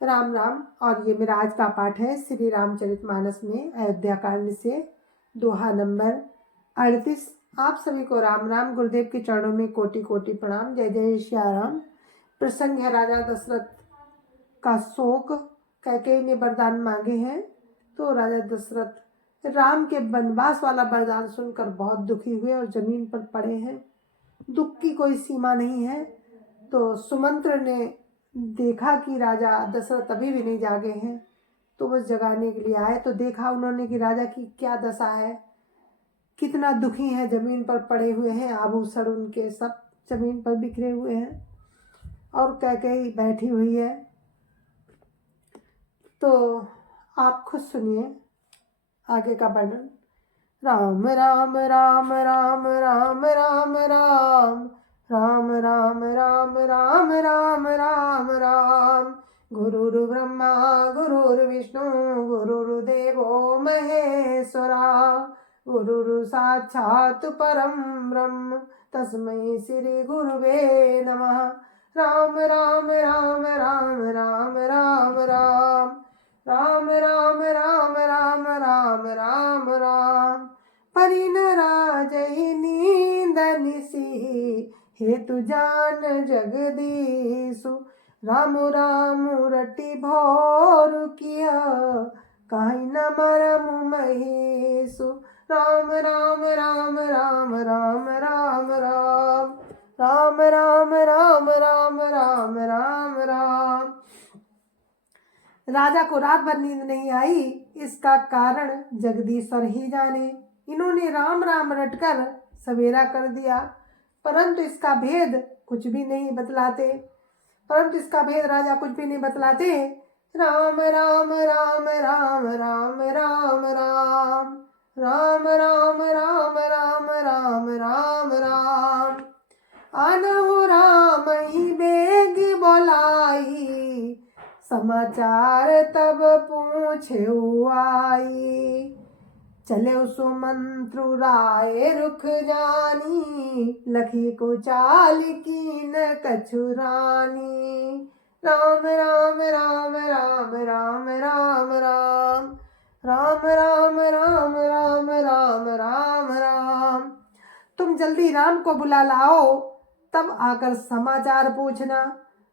राम राम। और ये मेरा आज का पाठ है श्री रामचरितमानस में अयोध्या कांड से दोहा नंबर 38। आप सभी को राम राम। गुरुदेव के चरणों में कोटि कोटि प्रणाम। जय जय श्री राम। प्रसंग है राजा दशरथ का शोक। कैकेयी ने वरदान मांगे हैं तो राजा दशरथ राम के वनवास वाला वरदान सुनकर बहुत दुखी हुए और जमीन पर पड़े हैं। दुख की कोई सीमा नहीं है। तो सुमंत्र ने देखा कि राजा दशरथ अभी भी नहीं जागे हैं, तो वो जगाने के लिए आए। तो देखा उन्होंने कि राजा की क्या दशा है, कितना दुखी है, जमीन पर पड़े हुए हैं, आभूषण उनके सब जमीन पर बिखरे हुए हैं और कैकेयी बैठी हुई है। तो आप खुद सुनिए आगे का वर्णन। राम राम राम राम राम राम राम राम राम राम राम राम राम राम। गुरुर्ब्रह्मा गुरुर्विष्णु गुरुर्देवो महेश्वरा। गुरुर् साक्षात् परं ब्रह्म तस्मै श्री गुरुवे नमः। राम राम राम राम राम राम राम राम राम राम राम राम राम राम। परिन राजहि नींद निसी हेतु जान जगदीशु। राम राम रटि भोर किया काहि न मरमु महेशु। राम राम राम राम राम राम राम राम राम राम राम राम राम राम। राजा को रात भर नींद नहीं आई, इसका कारण जगदीश्वर ही जाने। इन्होंने राम राम रटकर सवेरा कर दिया, परंतु इसका भेद कुछ भी नहीं बतलाते। राजा कुछ भी नहीं बतलाते। राम राम राम राम राम राम राम राम राम राम राम राम राम राम। आनहु राम ही बेग बोलाई समाचार तब पूछे आई। चले सुमंत्रु राय रुख जानी लखी को चाल कीन कछुरानी। राम राम राम राम राम राम राम राम राम राम राम राम राम राम। तुम जल्दी राम को बुला लाओ, तब आकर समाचार पूछना।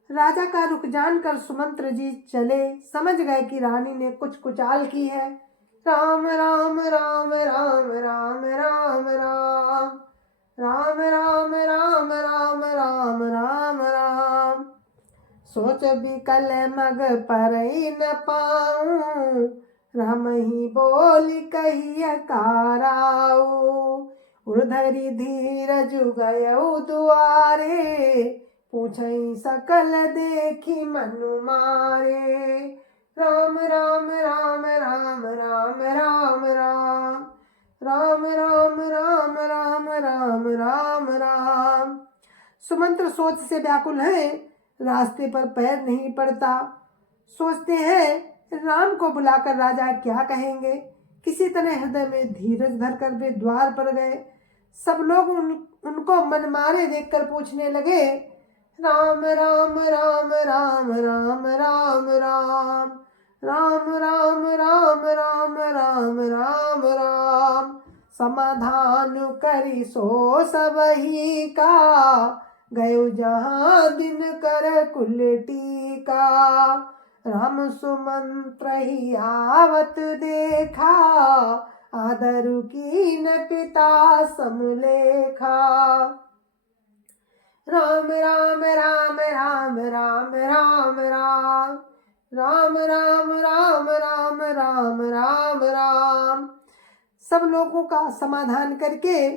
राजा का रुख जानकर सुमंत्र जी चले, समझ गए कि रानी ने कुछ कुचाल की है। राम राम राम राम राम राम राम राम राम राम राम राम राम राम। सोच विकल मग परई न पाऊं राम ही बोली कहिय काराऊ। उर्धरि धीरज गयउ दुआरे पूछई सकल देखी मनु मारे। राम राम राम राम राम राम राम राम राम राम राम राम राम राम। सुमंत्र सोच से व्याकुल है, रास्ते पर पैर नहीं पड़ता। सोचते हैं राम को बुलाकर राजा क्या कहेंगे। किसी तरह हृदय में धीरज धरकर वे द्वार पर गए। सब लोग उनको मन मारे देखकर पूछने लगे, राम राम राम राम राम राम राम राम राम राम राम राम राम राम। समाधान करी सो सबही का गयो जहाँ दिन कर कुल टीका। राम सुमंत्र ही आवत देखा आदर की न पिता समलेखा। राम राम राम राम राम राम राम राम राम राम राम राम राम राम। सब लोगों का समाधान करके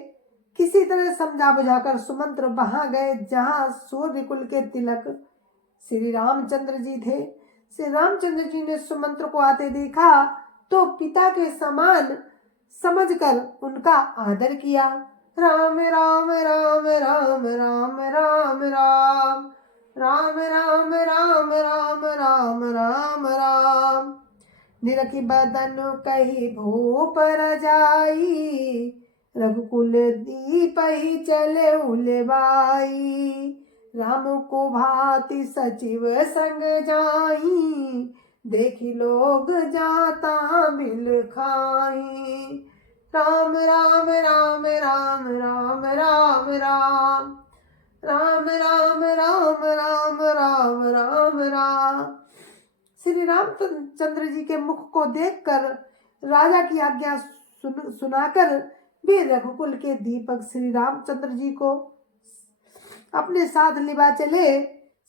किसी तरह समझा बुझाकर सुमंत्र वहां गए जहां सूर्य कुल के तिलक श्री रामचंद्र जी थे। श्री रामचंद्र जी ने सुमंत्र को आते देखा तो पिता के समान समझकर उनका आदर किया। राम राम राम राम राम राम राम राम राम राम राम राम राम राम। निरखी बदन कही भूप रजाई रघुकुल दीप ही चले उलवाई। राम को भांति सचिव संग जाई देखी लोग जाता बिल खाई। राम राम राम राम राम राम राम राम राम राम राम राम राम राम। श्री रामचंद्र जी के मुख को देखकर राजा की आज्ञा सुनाकर वे रघुकुल के दीपक श्री रामचंद्र जी को अपने साथ लिवा चले।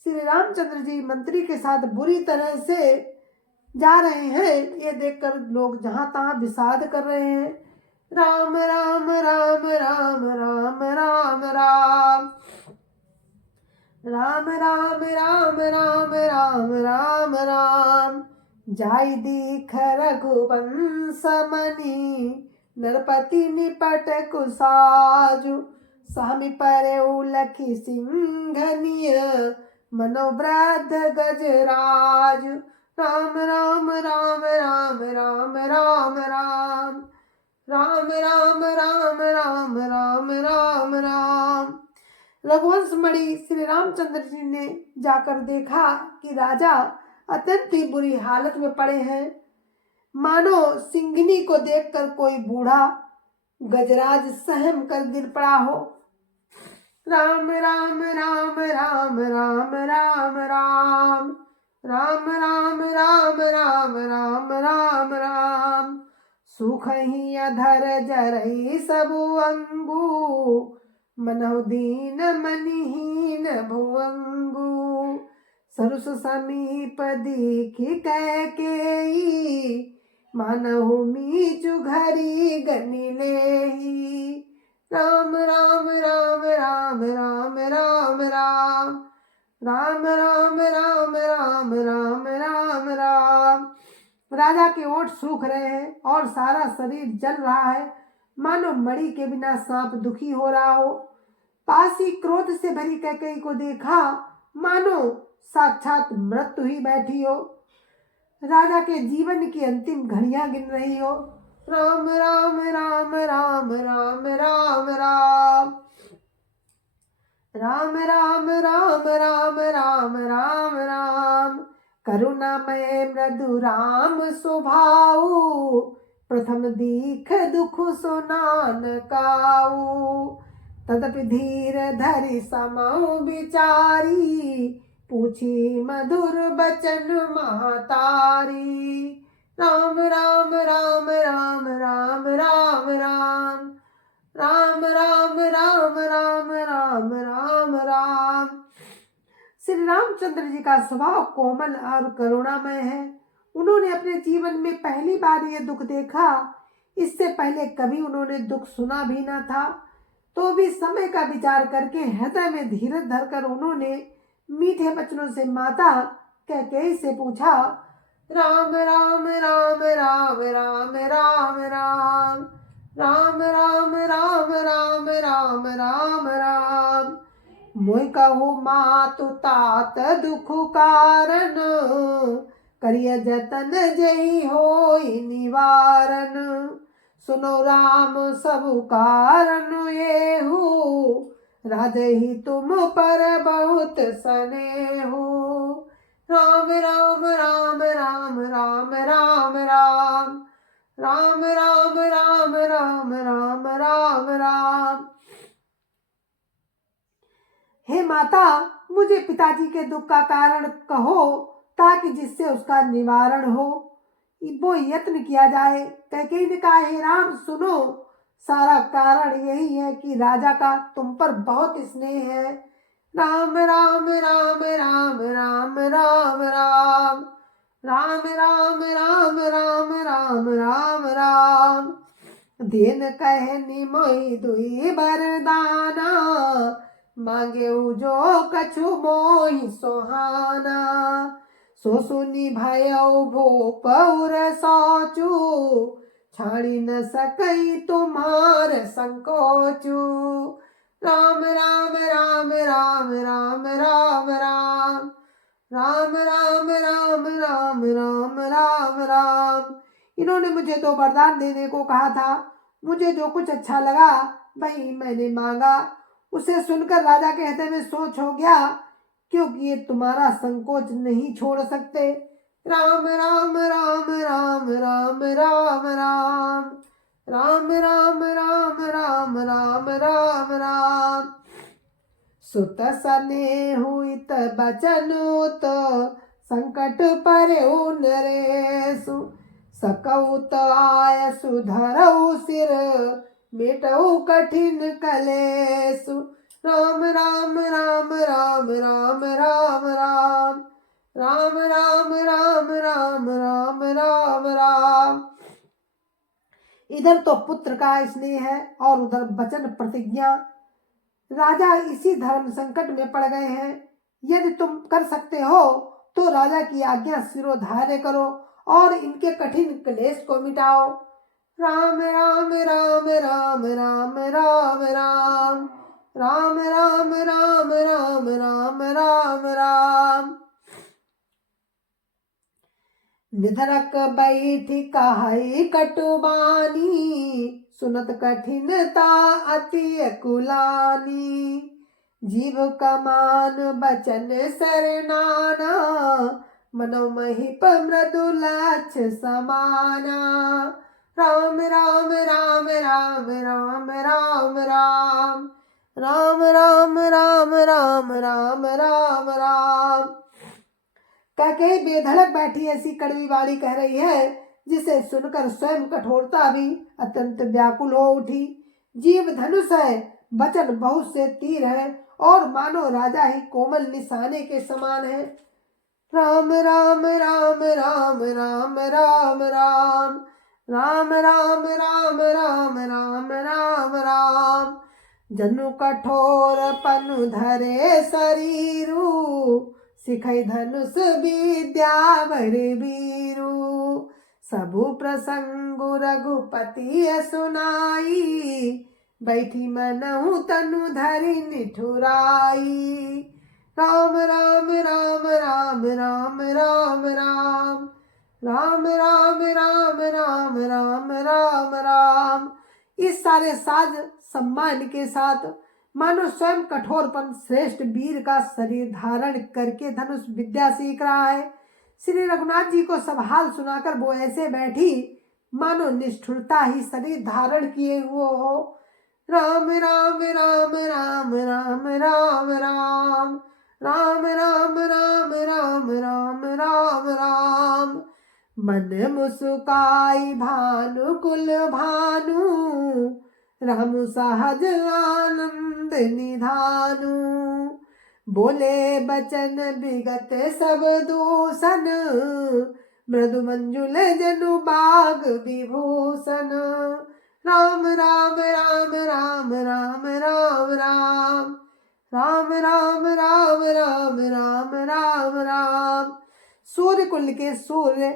श्री रामचंद्र जी मंत्री के साथ बुरी तरह से जा रहे हैं, ये देखकर लोग जहां तहां विषाद कर रहे हैं। राम राम राम राम राम राम राम राम राम राम राम राम राम राम। जाई दीख रघुवंश मणि नरपति निपट कुसाजु। स्वामी पर लखी सिंघनिय मनोवृद्ध गजराज। राम राम राम राम राम राम राम राम राम राम राम राम राम राम। रघुवंश मणि श्री रामचंद्र जी ने जाकर देखा कि राजा अत्यंत ही बुरी हालत में पड़े हैं, मानो सिंघनी को देखकर कोई बूढ़ा गजराज सहम कर गिर पड़ा हो। राम राम राम राम राम राम राम राम राम राम राम राम राम राम। सुख ही अधर जरई सबु अंगू मनहु दीन मनिहीन भुवंगु। सरुस समीप दीखि कैकेयी मानहु मीचु घरी गनि लेही। राम राम राम राम राम राम राम राम राम राम राम राम राम राम। राजा के ओठ सूख रहे हैं और सारा शरीर जल रहा है, मानो मणि के बिना सांप दुखी हो रहा हो। पास ही क्रोध से भरी कैकेयी को देखा, मानो साक्षात मृत्यु ही बैठी हो, राजा के जीवन की अंतिम घड़ियां गिन रही हो। राम राम राम राम राम राम राम राम राम राम राम राम राम राम। करुणामय मृदु राम स्वभाव प्रथम दीख दुख सुनान काऊ। तदपि धीर धरि समौ विचारी पूछी मधुर बचन महतारी। राम राम राम राम राम राम राम राम राम राम राम राम राम राम। श्री रामचंद्र जी का स्वभाव कोमल और करुणामय है। उन्होंने अपने जीवन में पहली बार ये दुख देखा, इससे पहले कभी उन्होंने दुख सुना भी न था। तो भी समय का विचार करके हृदय में धीरज धरकर उन्होंने मीठे वचनों से माता कैकेयी से पूछा। राम राम राम राम राम राम राम राम राम राम राम राम राम राम। मोहि कहु मातु तात दुख कारण करिय जतन जई होई निवारण। सुनो राम सब कारण येहू राजहि तुम पर बहुत स्नेहू। राम राम राम राम राम राम राम राम राम राम राम राम राम राम। हे माता, मुझे पिताजी के दुख का कारण कहो ताकि जिससे उसका निवारण हो, वो यत्न किया जाए। कैकेयी ने कहा, हे राम सुनो, सारा कारण यही है कि राजा का तुम पर बहुत स्नेह है। राम राम राम राम राम राम राम राम राम राम राम राम राम राम। देन कहनी मोहि दुई बरदाना मांगे जो कछु मोहि सोहाना। सो सुनी भयउ भूप उर सोचू छाड़ी न सकई तुम्हार संकोचू। राम राम राम राम राम राम राम राम राम राम राम राम राम राम। इन्होंने मुझे तो वरदान देने को कहा था, मुझे जो कुछ अच्छा लगा वही मैंने मांगा। उसे सुनकर राजा के हृदय में सोच हो गया, क्योंकि ये तुम्हारा संकोच नहीं छोड़ सकते। राम राम राम राम राम राम राम राम राम राम राम राम राम राम। सुत सने हुइत बचनुत संकट परेउ नरेशु सकउत आय सुधरऊ सिर मेटऊ कठिन कलेसु। राम राम राम राम राम राम राम राम राम राम राम राम राम राम। इधर तो पुत्र का स्नेह है और उधर वचन प्रतिज्ञा। राजा इसी धर्म संकट में पड़ गए हैं। यदि तुम कर सकते हो तो राजा की आज्ञा शिरोधार्य करो और इनके कठिन क्लेश को मिटाओ। राम राम राम राम राम राम राम राम राम राम राम राम राम राम। निधरक बैठी कहाई कटुबानी सुनत कठिनता अति कुलानी। जीव कमान बचन सरनाना मनो महिप मृदुलक्ष समाना। राम राम राम राम राम राम राम राम राम राम राम राम राम राम। कैकेयी बेधड़क बैठी ऐसी कड़वी वाणी कह रही है जिसे सुनकर स्वयं कठोरता भी अत्यंत व्याकुल हो उठी। जीव धनुष है, वचन बहुत से तीर है और मानो राजा ही कोमल निशाने के समान है। राम राम राम राम राम राम राम राम राम राम राम राम राम राम। जनु कठोर पनु धरे शरीरु सिखै धनुष विद्या बरे बीरु। सबु प्रसंगु रघुपति सुनाई बैठी मनहु तनु धरि निठुराई। राम राम राम राम राम राम राम राम राम राम राम राम राम राम। इस सारे साज सम्मान के साथ मानो स्वयं कठोरपन श्रेष्ठ वीर का शरीर धारण करके धनुष विद्या सीख रहा है। श्री रघुनाथ जी को सब हाल सुनाकर वो ऐसे बैठी मानो निष्ठुरता ही शरीर धारण किए हुए हो। राम राम राम राम राम राम राम राम राम राम राम राम राम राम। मन मुस्काई भानु कुल भानु राम सहज आनंद निधानु। बोले बचन विगत सब दूषण मृदु मंजुल जनु बाग विभूषण। राम राम राम राम राम राम राम राम राम राम राम राम राम राम। सूर्य कुल के सूर्य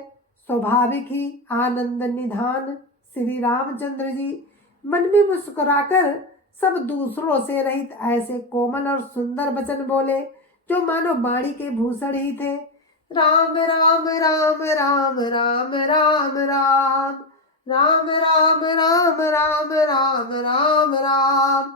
स्वाभाविक ही आनंद निधान श्री रामचंद्र जी मन में मुस्कुराकर सब दूसरों से रहित ऐसे कोमल और सुंदर वचन बोले जो मानो वाणी के भूषण ही थे। राम राम राम राम राम राम राम राम राम राम राम राम राम राम।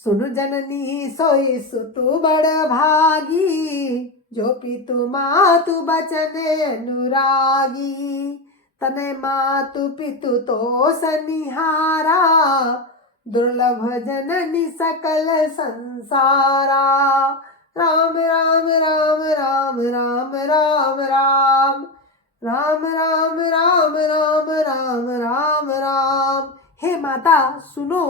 सुन जननी सोई सुतु बड़ भागी जो पितु मातु बचने अनुरागी। तने मातु पितु तो सनिहारा दुर्लभ जननी सकल संसारा। राम राम राम राम राम राम राम राम राम राम राम राम राम राम। हे माता सुनो,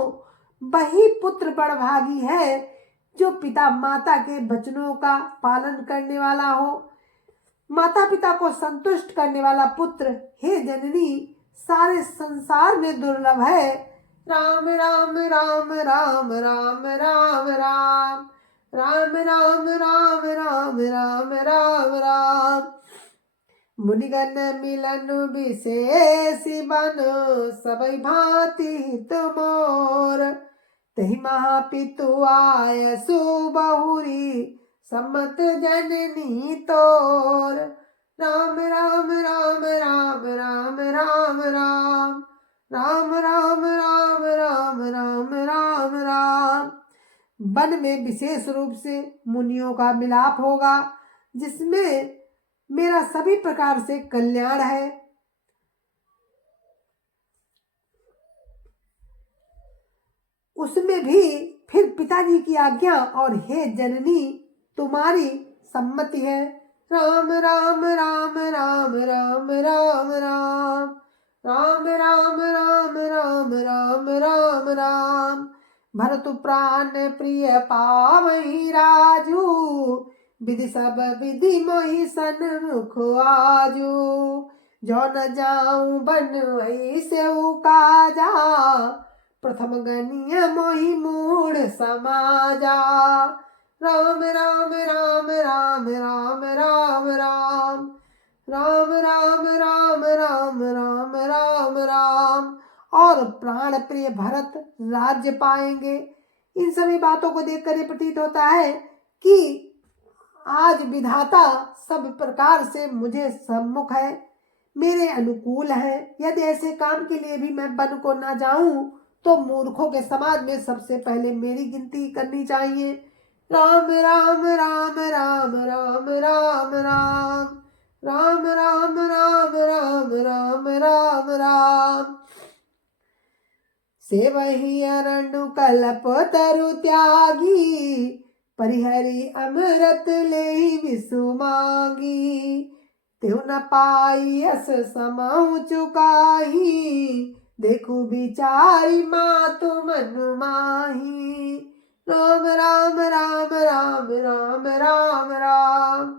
वही पुत्र बड़भागी है जो पिता माता के वचनों का पालन करने वाला हो। माता पिता को संतुष्ट करने वाला पुत्र हे जननी सारे संसार में दुर्लभ है। राम राम राम राम राम राम राम राम राम राम राम राम राम राम। मुनिगण मिलन विशेष बन सबई भांति हित मोर। तहि महापितु आय सुबहुरी सम्मत जननी तोर। राम राम राम राम राम राम राम राम राम राम राम राम राम राम। वन में विशेष रूप से मुनियों का मिलाप होगा। जिसमें मेरा सभी प्रकार से कल्याण है। उसमें भी फिर पिताजी की आज्ञा और हे जननी तुम्हारी सम्मति है। राम राम राम राम राम राम राम राम राम राम राम राम राम राम। भरतु प्राण प्रिय पावहि राजू, विधि सब विधि मोहि सन्मुख आजू। जो न जाऊं बन ऐसे काजा, प्रथम गणिय मोहि मूढ़ समाजा। राम राम राम राम राम राम राम राम राम राम राम राम राम राम। और प्राण प्रिय भरत राज्य पाएंगे। इन सभी बातों को देखकर ये प्रतीत होता है कि आज विधाता सब प्रकार से मुझे सम्मुख है, मेरे अनुकूल है। यदि ऐसे काम के लिए भी मैं वन को ना जाऊं तो मूर्खों के समाज में सबसे पहले मेरी गिनती करनी चाहिए। राम राम राम राम राम राम राम राम राम राम राम राम राम राम। सेवहि अरण्य कल्प तरु त्यागी, परिहरि अमृत लेहि विसु मांगी। त्यों न पाई अस समाहु चुकाही, देखू बिचारी मातु मन माही। राम राम राम राम राम राम राम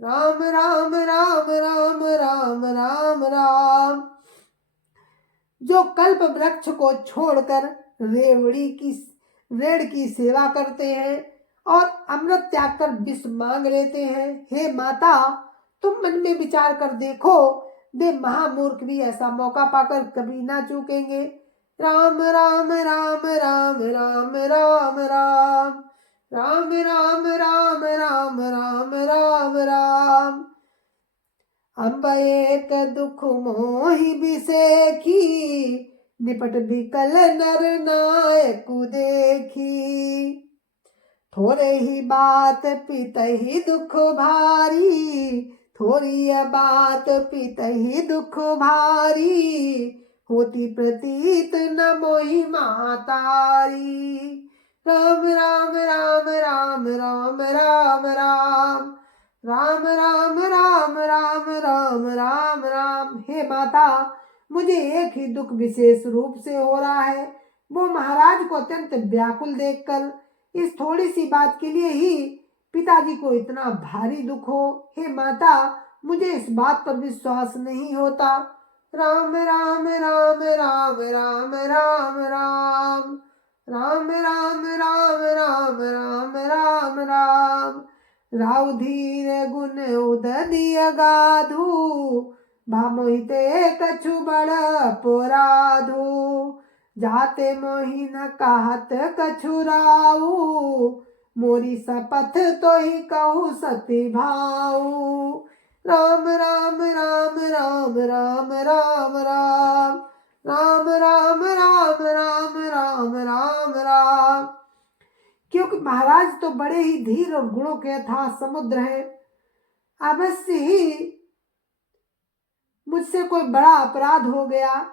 राम राम राम राम राम राम राम। जो कल्प वृक्ष को छोड़कर रेड़ की सेवा करते हैं और अमृत त्याग कर विष मांग लेते हैं, हे माता तुम मन में विचार कर देखो, वे महामूर्ख भी ऐसा मौका पाकर कभी ना चूकेंगे। राम राम राम राम राम राम राम राम राम राम राम राम राम राम। अम्ब एक दुख मोहि बिसेखी, निपट बिकल नर नायक देखी। थोड़े ही बात पितहि दुख भारी, थोड़ी बात पितहि दुख भारी। होती प्रतीत न मोहि महतारी। राम राम राम राम राम राम राम राम राम राम राम राम राम राम। हे माता मुझे एक ही दुख विशेष रूप से हो रहा है, वो महाराज को अत्यंत व्याकुल देखकर। इस थोड़ी सी बात के लिए ही पिताजी को इतना भारी दुख हो। हे माता मुझे इस बात पर विश्वास नहीं होता। राम राम राम राम राम राम राम राम राम राम राम राम राम राम। राव धीर गुण उदय गाधु, भामोहिते कछु बड़ पुराधु। जाते मोहि न कहत कछु राऊ, मोरी शपथ तो ही कहू सती भाऊ। राम राम राम राम राम राम राम राम राम राम राम राम राम राम। क्योंकि महाराज तो बड़े ही धीर और गुणों के अथाह समुद्र है। अवश्य ही मुझसे कोई बड़ा अपराध हो गया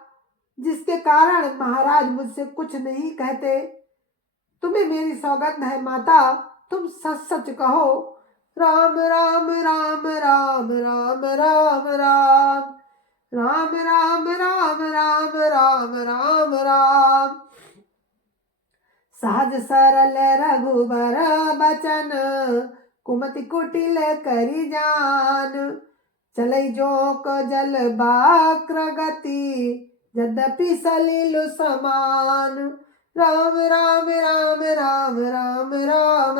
जिसके कारण महाराज मुझसे कुछ नहीं कहते। तुम्हें मेरी सौगंध है माता, तुम सच सच कहो। राम राम राम राम राम राम राम राम राम राम राम राम राम राम। सहज सरल रघुबर बचन, कुमति कुटिल करि जान। चलै जोक जल बाक्र गति, यद्यपि सलिल समान। राम राम राम राम राम राम राम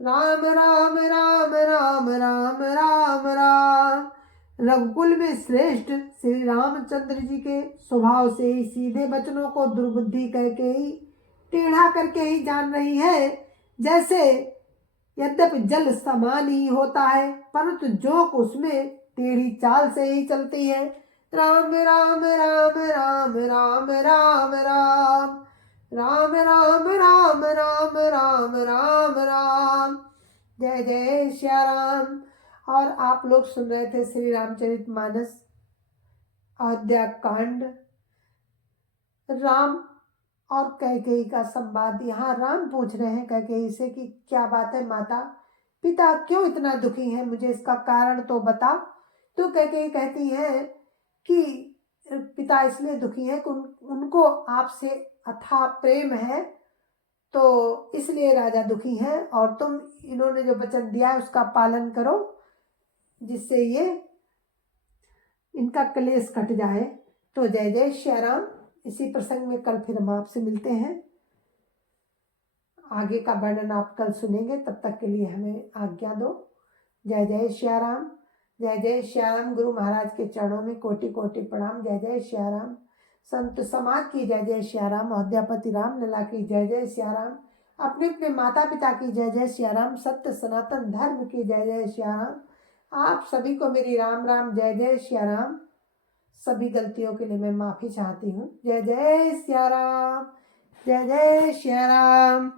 राम राम राम राम राम राम राम। रघुकुल में श्रेष्ठ श्री रामचंद्र जी के स्वभाव से ही सीधे वचनों को दुर्बुद्धि कह के ही टेढ़ा करके ही जान रही है। जैसे यद्यपि जल समान ही होता है परंतु जोक उसमें टेढ़ी चाल से ही चलती है। राम राम राम राम राम राम राम राम राम राम राम राम राम राम। जय जय श्या राम। और आप लोग सुन रहे थे श्री रामचरितमानस अयोध्या कांड, राम और कैकेयी का संवाद। यहाँ राम पूछ रहे हैं कैकेयी से कि क्या बात है माता, पिता क्यों इतना दुखी है, मुझे इसका कारण तो बता। तो कैकेयी कहती है कि पिता इसलिए दुखी है कि उनको आपसे अथाह प्रेम है, तो इसलिए राजा दुखी हैं, और तुम इन्होंने जो वचन दिया है उसका पालन करो, जिससे ये इनका क्लेश कट जाए। तो जय जय श्या राम। इसी प्रसंग में कल फिर हम आपसे मिलते हैं। आगे का वर्णन आप कल सुनेंगे, तब तक के लिए हमें आज्ञा दो। जय जय श्या राम। जय जय श्या राम। गुरु महाराज के चरणों में कोटि कोटि प्रणाम। जय जय श्या राम। संत समाज की जय जय श्या राम। अयोध्यापति राम लला की जय जय श्या राम। अपने अपने माता पिता की जय जय श्या राम। सत्य सनातन धर्म की जय जय श्या राम। आप सभी को मेरी राम राम जय जय श्या राम। सभी गलतियों के लिए मैं माफी चाहती हूँ। जय जय श्या राम। जय जय श्या राम।